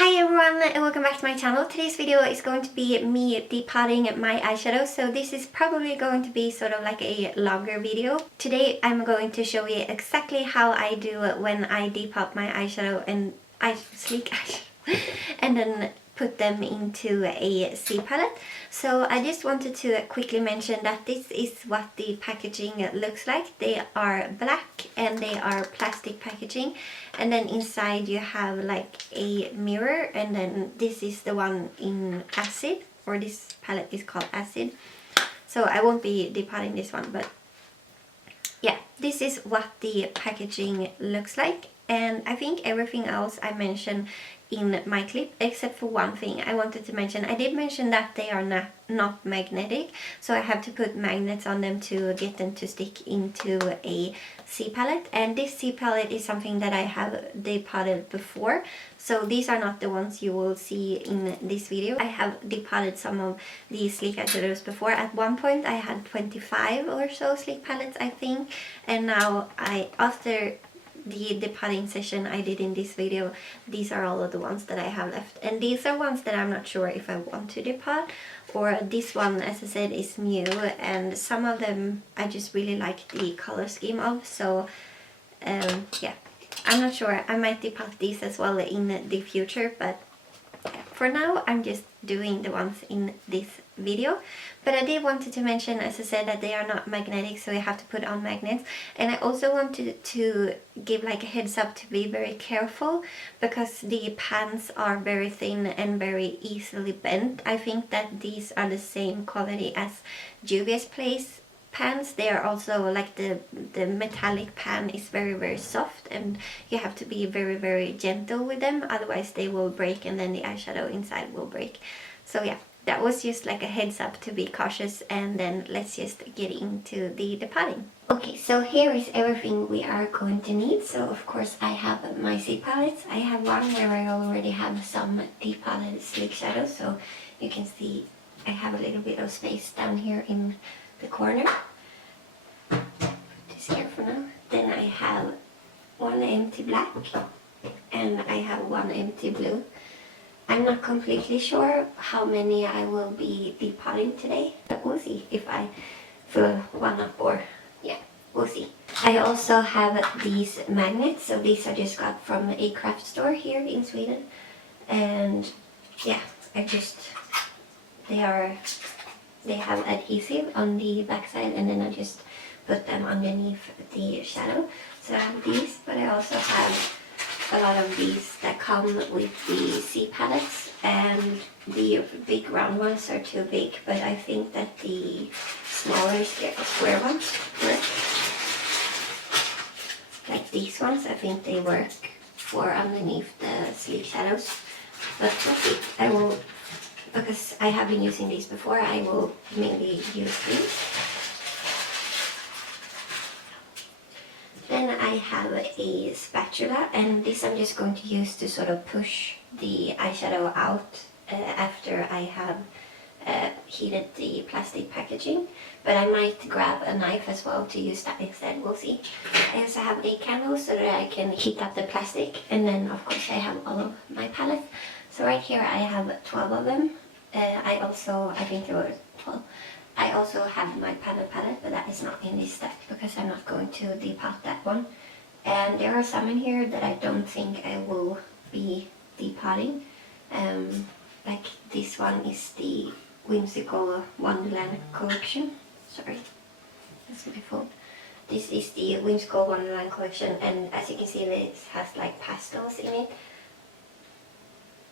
Hi everyone and welcome back to my channel. Today's video is going to be me depotting my eyeshadow. So this is probably going to be sort of like a longer video. Today I'm going to show you exactly how I do when I depot my eyeshadow and sleek eyeshadow and then put them into a C palette. So I just wanted to quickly mention that this is what the packaging looks like. They are black and they are plastic packaging, and then inside you have like a mirror, and then this is the one in acid, or this palette is called acid. So I won't be depotting this one, but yeah, this is what the packaging looks like. And I think everything else I mentioned in my clip, except for one thing I wanted to mention. I did mention that they are not magnetic, so I have to put magnets on them to get them to stick into a C palette. And this C palette is something that I have depotted before, so these are not the ones you will see in this video. I have depotted some of these sleek eyeshadows before. At one point I had 25 or so sleek palettes, I think, and now after the depotting session I did in this video, these are all of the ones that I have left, and these are ones that I'm not sure if I want to depot, or this one, as I said, is new, and some of them I just really like the color scheme of, so yeah, I'm not sure. I might depot these as well in the future, but for now I'm just doing the ones in this video. But I did wanted to mention, as I said, that they are not magnetic, so you have to put on magnets. And I also wanted to give like a heads up to be very careful, because the pans are very thin and very easily bent. I think that these are the same quality as Juvia's Place pans. They are also like the metallic pan is very soft, and you have to be very gentle with them, otherwise they will break and then the eyeshadow inside will break. So yeah, that was just like a heads up to be cautious, and then let's just get into the depotting. Okay, so here is everything we are going to need. So of course I have my C palettes. I have one where I already have some depotted sleek shadows, so you can see I have a little bit of space down here in the corner. Put this here for now. Then I have one empty black and I have one empty blue. I'm not completely sure how many I will be depotting today, but we'll see if I fill one up, or yeah, we'll see. I also have these magnets, so these I just got from a craft store here in Sweden, and yeah, they have adhesive on the back side, and then I just put them underneath the shadow. So I have these, but I also have a lot of these that come with the C palettes, and the big round ones are too big, but I think that the smaller square ones work. Like these ones, I think they work for underneath the sleek shadows, but we'll see. I will, because I have been using these before, I will mainly use these. Then I have a spatula, and this I'm just going to use to sort of push the eyeshadow out after I have heated the plastic packaging. But I might grab a knife as well to use that instead, we'll see. I also have a candle so that I can heat up the plastic, and then of course I have all of my palettes. So right here I have 12 of them. I think there were 12. I also have my panel palette, but that is not in this stack because I'm not going to depot that one. And there are some in here that I don't think I will be depotting. Like this one is the Whimsical Wonderland collection. Sorry, that's my phone. This is the Whimsical Wonderland collection, and as you can see, it has like pastels in it.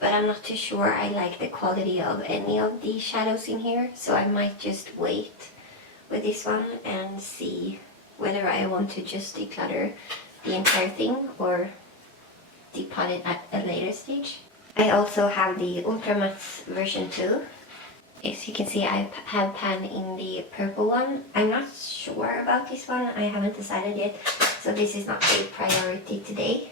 But I'm not too sure I like the quality of any of the shadows in here, so I might just wait with this one and see whether I want to just declutter the entire thing or depot it at a later stage. I also have the Ultra Mattes version 2. As you can see, I have pan in the purple one. I'm not sure about this one, I haven't decided yet, so this is not a priority today.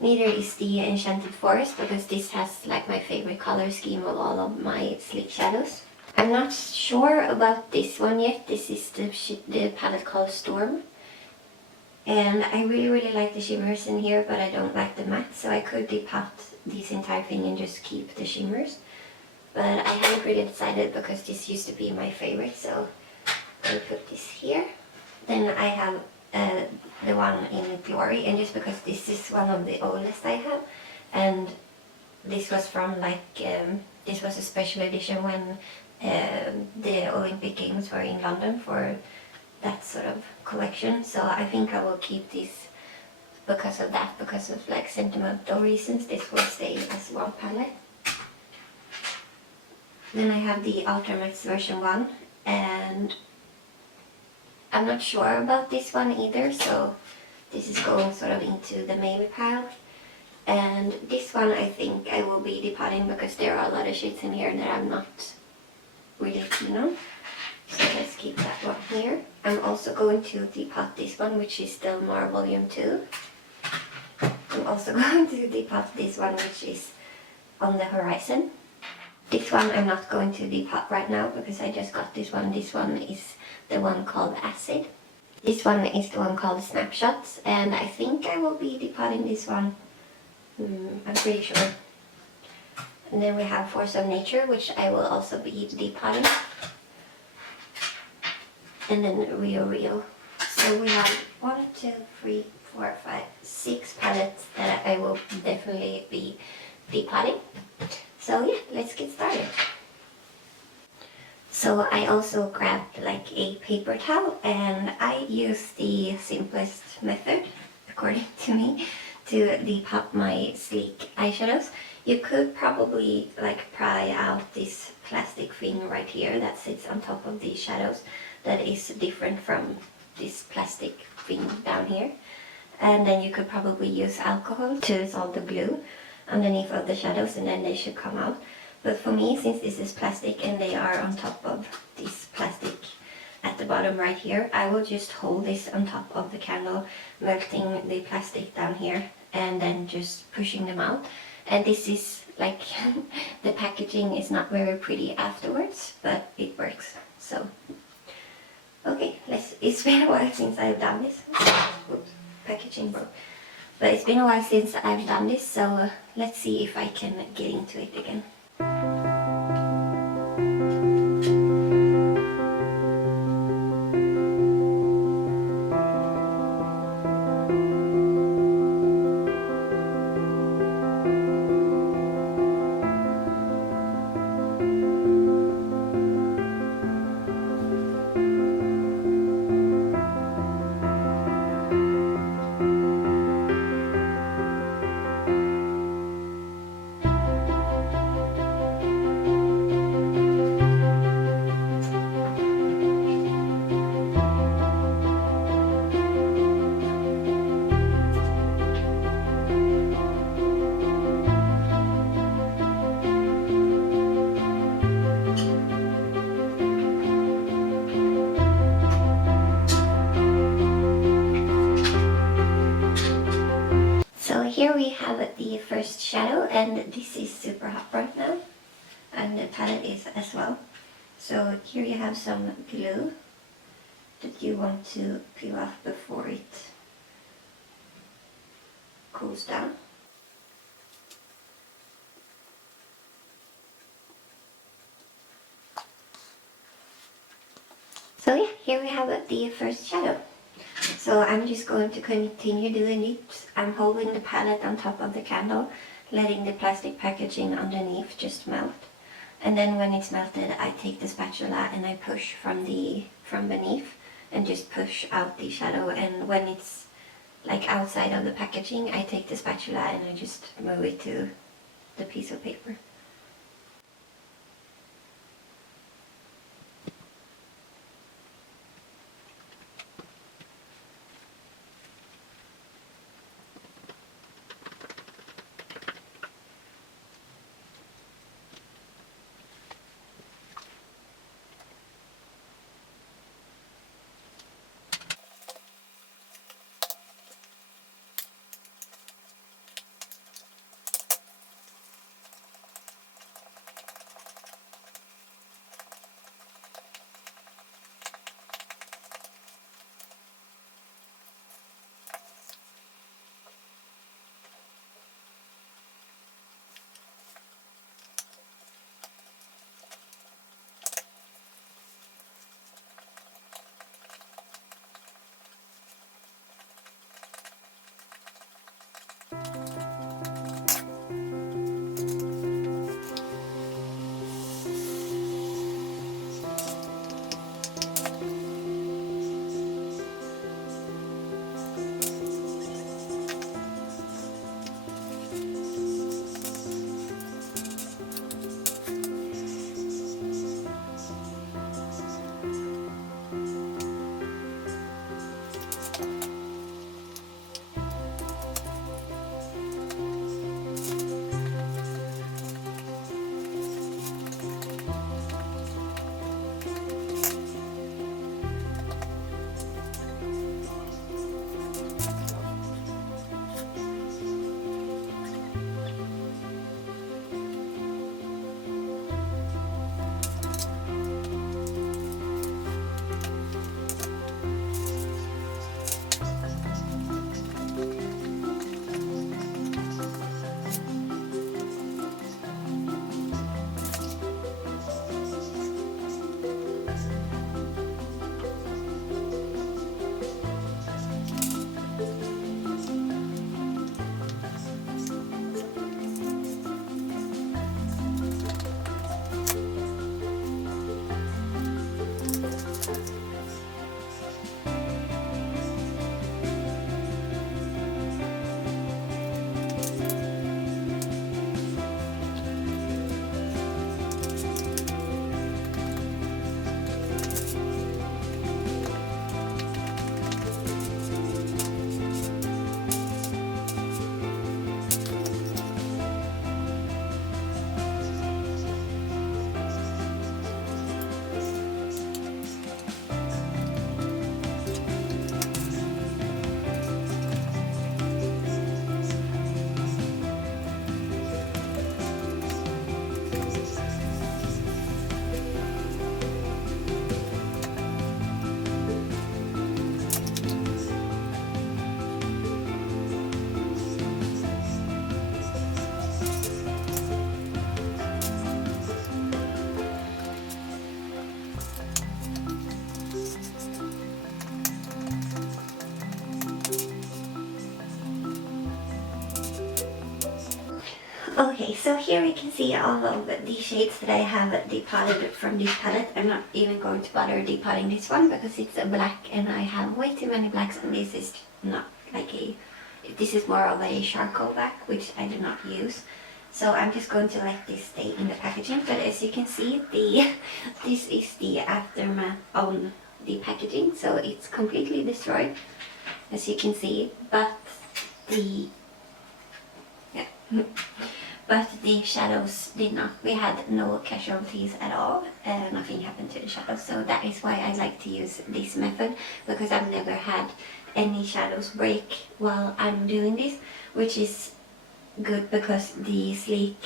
Neither is the Enchanted Forest, because this has like my favorite color scheme of all of my sleek shadows. I'm not sure about this one yet. This is the palette called Storm. And I really like the shimmers in here, but I don't like the matte, so I could depot this entire thing and just keep the shimmers. But I haven't really decided because this used to be my favorite, so I'll put this here. Then I have the one in Glory, and just because this is one of the oldest I have, and this was from like, this was a special edition when the Olympic Games were in London for that sort of collection, so I think I will keep this because of that, because of like sentimental reasons. This will stay as one palette. Then I have the Ultramax version 1, and I'm not sure about this one either, so this is going sort of into the maybe pile. And this one I think I will be depotting because there are a lot of shades in here that I'm not really keen on. So let's keep that one here. I'm also going to depot this one, which is Still More Volume 2. I'm also going to depot this one, which is On the Horizon. This one I'm not going to depot right now because I just got this one. This one is the one called Acid. This one is the one called Snapshots, and I think I will be depotting this one. I'm pretty sure. And then we have Force of Nature, which I will also be depotting. And then Rio. So we have 1, 2, 3, 4, 5, 6 palettes that I will definitely be depotting. So yeah, let's get started. So I also grabbed like a paper towel, and I use the simplest method, according to me, to depot my sleek eyeshadows. You could probably like pry out this plastic thing right here that sits on top of these shadows that is different from this plastic thing down here. And then you could probably use alcohol to dissolve the glue underneath of the shadows, and then they should come out. But for me, since this is plastic and they are on top of this plastic at the bottom right here, I will just hold this on top of the candle, melting the plastic down here and then just pushing them out. And this is like, the packaging is not very pretty afterwards, but it works. So, okay, it's been a while since I've done this. Oops, packaging broke. But it's been a while since I've done this, so let's see if I can get into it again. Here we have the first shadow, and this is super hot right now, and the palette is as well. So here you have some glue that you want to peel off before it cools down. So yeah, here we have the first shadow. So I'm just going to continue doing it. I'm holding the palette on top of the candle, letting the plastic packaging underneath just melt. And then when it's melted, I take the spatula and I push from beneath and just push out the shadow. And when it's like outside of the packaging, I take the spatula and I just move it to the piece of paper. Okay, so here you can see all of the shades that I have depotted from this palette. I'm not even going to bother depotting this one because it's a black and I have way too many blacks, and this is not like this is more of a charcoal black, which I do not use. So I'm just going to let this stay in the packaging. But as you can see, this is the aftermath on the packaging, so it's completely destroyed, as you can see. But the shadows did not. We had no casualties at all. Nothing happened to the shadows. So that is why I like to use this method, because I've never had any shadows break while I'm doing this, which is good because the sleek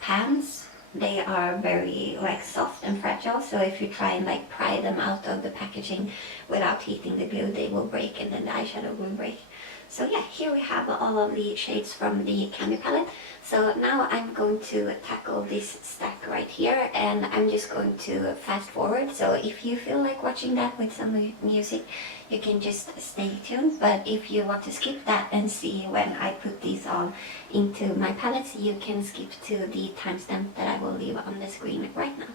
pans, they are very like soft and fragile, so if you try and like pry them out of the packaging without heating the glue, they will break and then the eyeshadow will break. So yeah, here we have all of the shades from the candy palette. So now I'm going to tackle this stack right here, and I'm just going to fast forward. So if you feel like watching that with some music, you can just stay tuned. But if you want to skip that and see when I put these all into my palettes, you can skip to the timestamp that I will leave on the screen right now.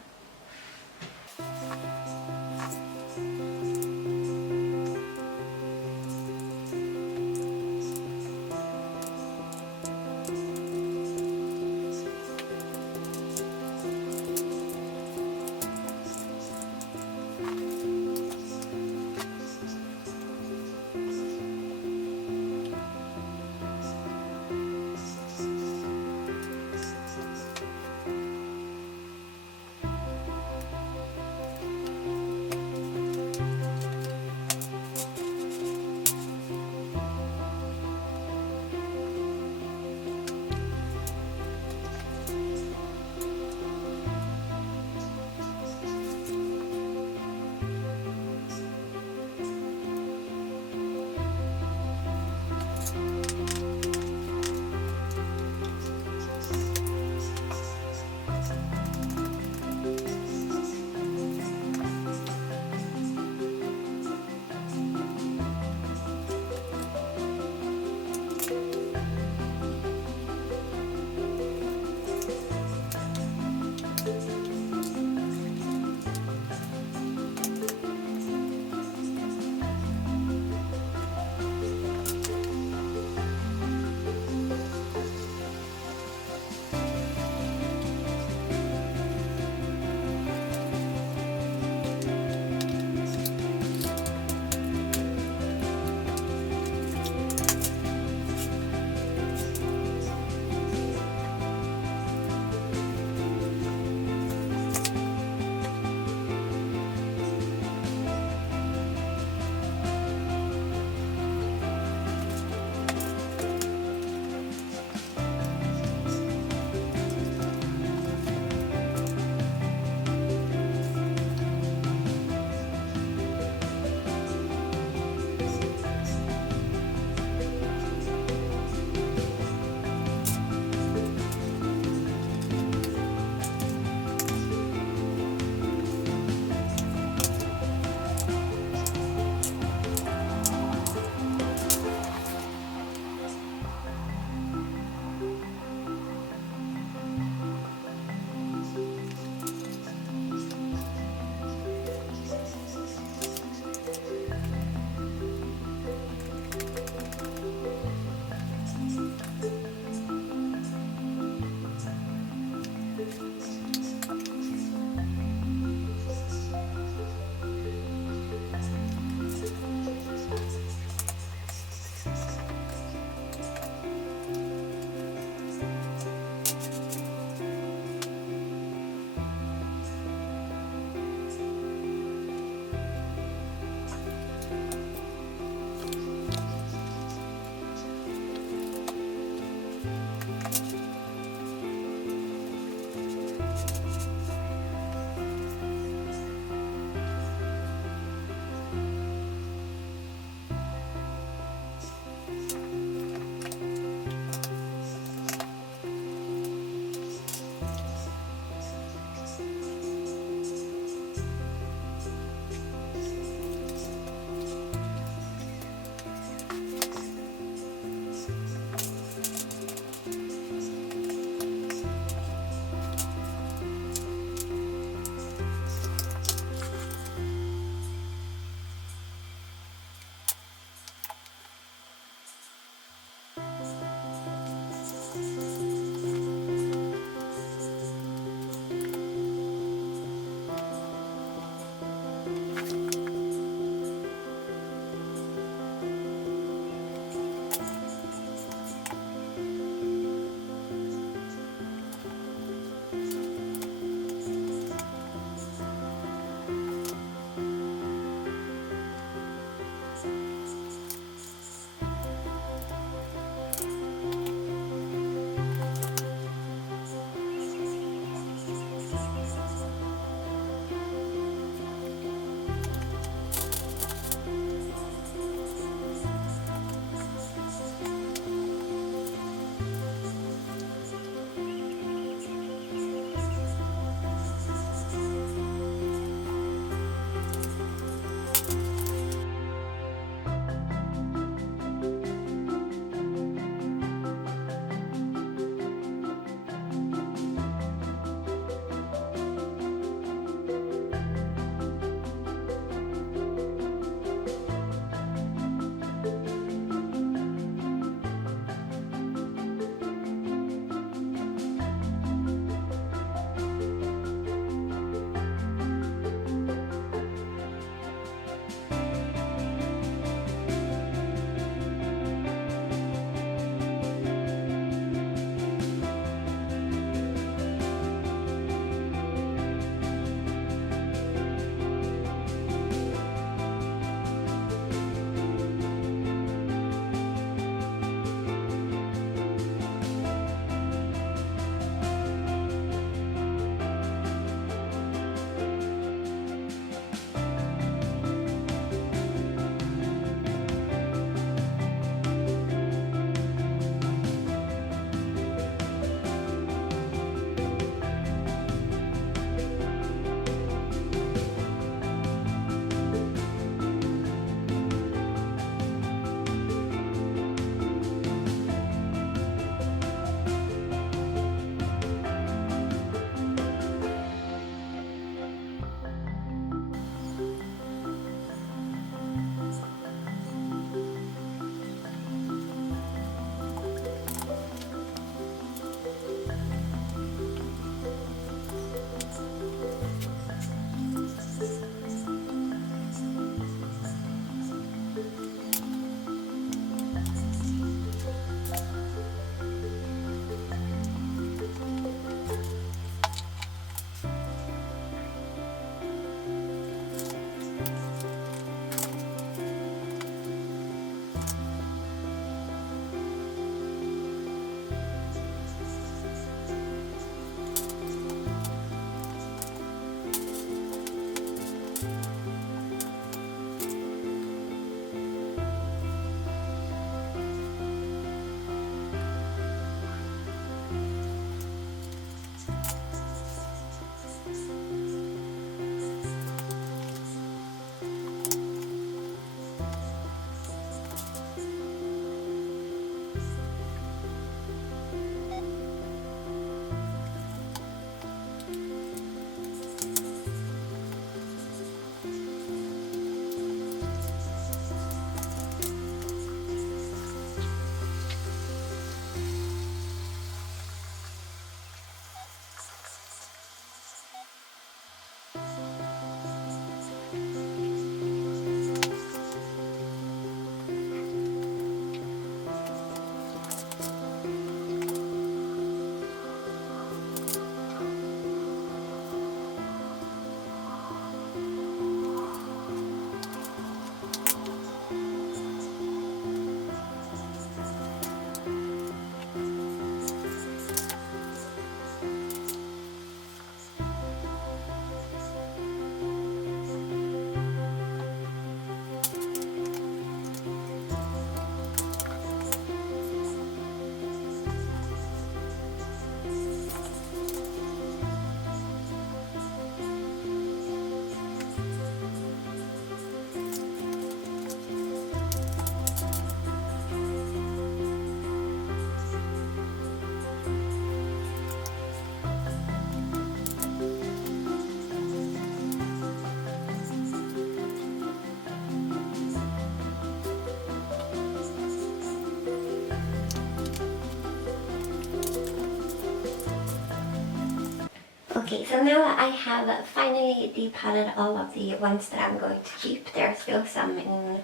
Okay, so now I have finally depotted all of the ones that I'm going to keep. There are still some in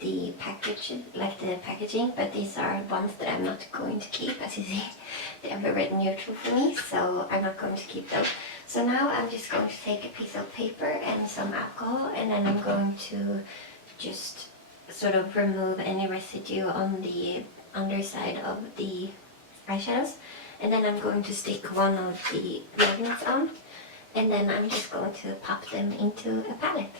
the package, like the packaging, but these are ones that I'm not going to keep. As you see, they are very neutral for me, so I'm not going to keep those. So now I'm just going to take a piece of paper and some alcohol, and then I'm going to just sort of remove any residue on the underside of the eyeshadows. And then I'm going to stick one of the magnets on, and then I'm just going to pop them into a palette.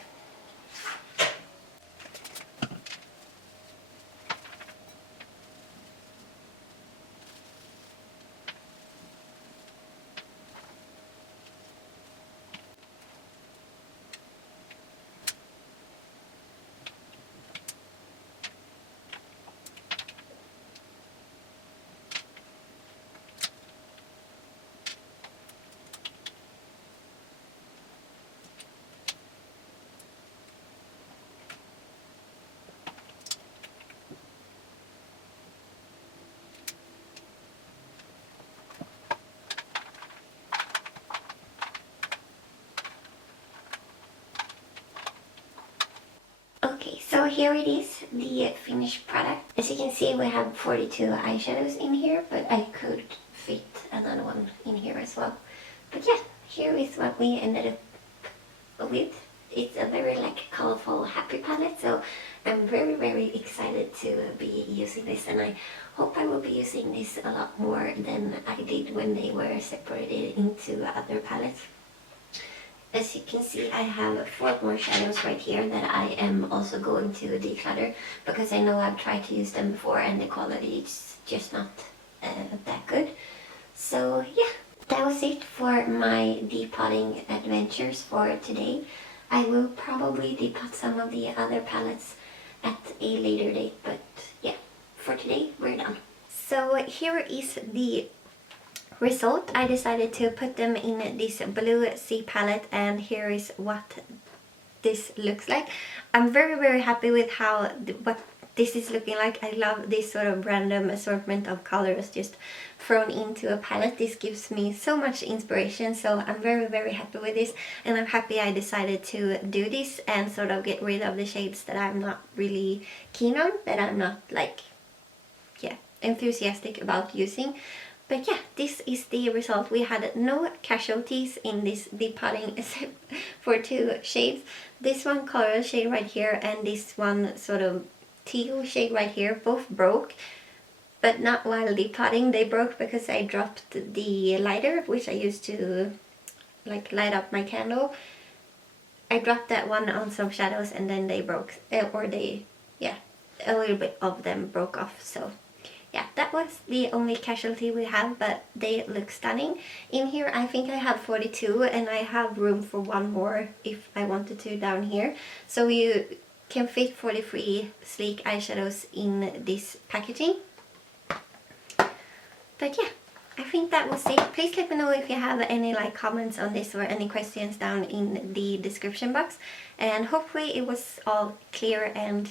Okay, so here it is, the finished product. As you can see, we have 42 eyeshadows in here, but I could fit another one in here as well. But yeah, here is what we ended up with. It's a very colorful, happy palette, so I'm very excited to be using this, and I hope I will be using this a lot more than I did when they were separated into other palettes. As you can see, I have 4 more shadows right here that I am also going to declutter, because I know I've tried to use them before and the quality is just not that good. So yeah, that was it for my depotting adventures for today. I will probably depot some of the other palettes at a later date, but yeah, for today we're done. So here is the result. I decided to put them in this blue sea palette, and here is what this looks like. I'm very happy with how what this is looking like. I love this sort of random assortment of colors just thrown into a palette. This gives me so much inspiration, so I'm very happy with this, and I'm happy I decided to do this and sort of get rid of the shades that I'm not really keen on, that I'm not enthusiastic about using. But yeah, this is the result. We had no casualties in this depotting except for 2 shades. This one coral shade right here and this one sort of teal shade right here. Both broke, but not while depotting. They broke because I dropped the lighter, which I used to light up my candle. I dropped that one on some shadows and then they broke, a little bit of them broke off. So yeah, that was the only casualty we have, but they look stunning. In here I think I have 42, and I have room for 1 more if I wanted to down here. So you can fit 43 sleek eyeshadows in this packaging. But yeah, I think that was it. Please let me know if you have any comments on this or any questions down in the description box. And hopefully it was all clear, and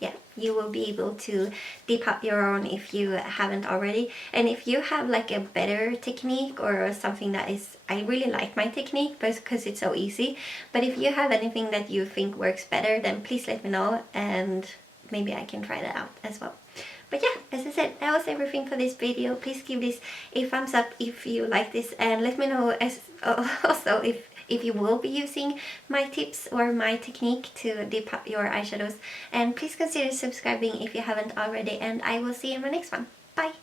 yeah, you will be able to depot your own if you haven't already. And if you have a better technique or something that is, I really like my technique because it's so easy, but if you have anything that you think works better, then please let me know and maybe I can try that out as well. But yeah, as I said, that was everything for this video. Please give this a thumbs up if you like this, and let me know also if you will be using my tips or my technique to depot your eyeshadows. And please consider subscribing if you haven't already, and I will see you in my next one. Bye!